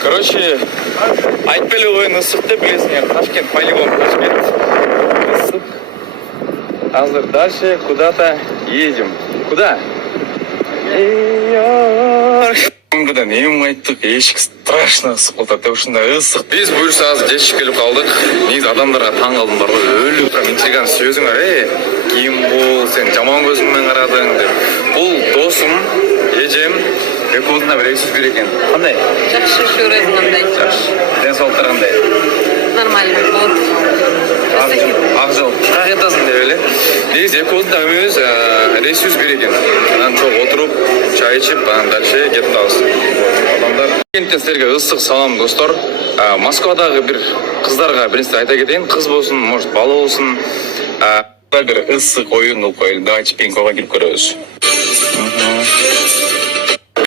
Короче, айтпелі ойын ысықты білесіңер. Ташкент полигон, Ташкент. Ысық. Азыр дальше куда-то едем. Куда? Куда не айттық, ешік страшно ысық болды. Тек ушундай ысық. Біз бұйырса азыр жетішіп келіп қалдық. Негізі адамдарға таң қалдым бар ғой. Өлі. Интриганың сөзің бар, ким бол, сен жаман көзіңмен қарадың деп. Бұл досым, ежем, экоозына бір сөз берген екен. Қандай? Жақсы жүрегің қандай? Жақсы. Денсаулықтар қандай? Нормально. Вот. Ақжол. Қақ етасың деп еле. Негізі экоозында өміз сөз берген. Анан çok отырып, чай ішіп, анан дальше кетіп қаласың. Адамдар. Кенттен сіздерге ыстық салам достар. Москвадағы бір қыздарға бірінші айта кетейін. Қыз болсын, может бала болсын. Бір ыстық ойын қойылды. Давайте пенькоға келіп көреміз.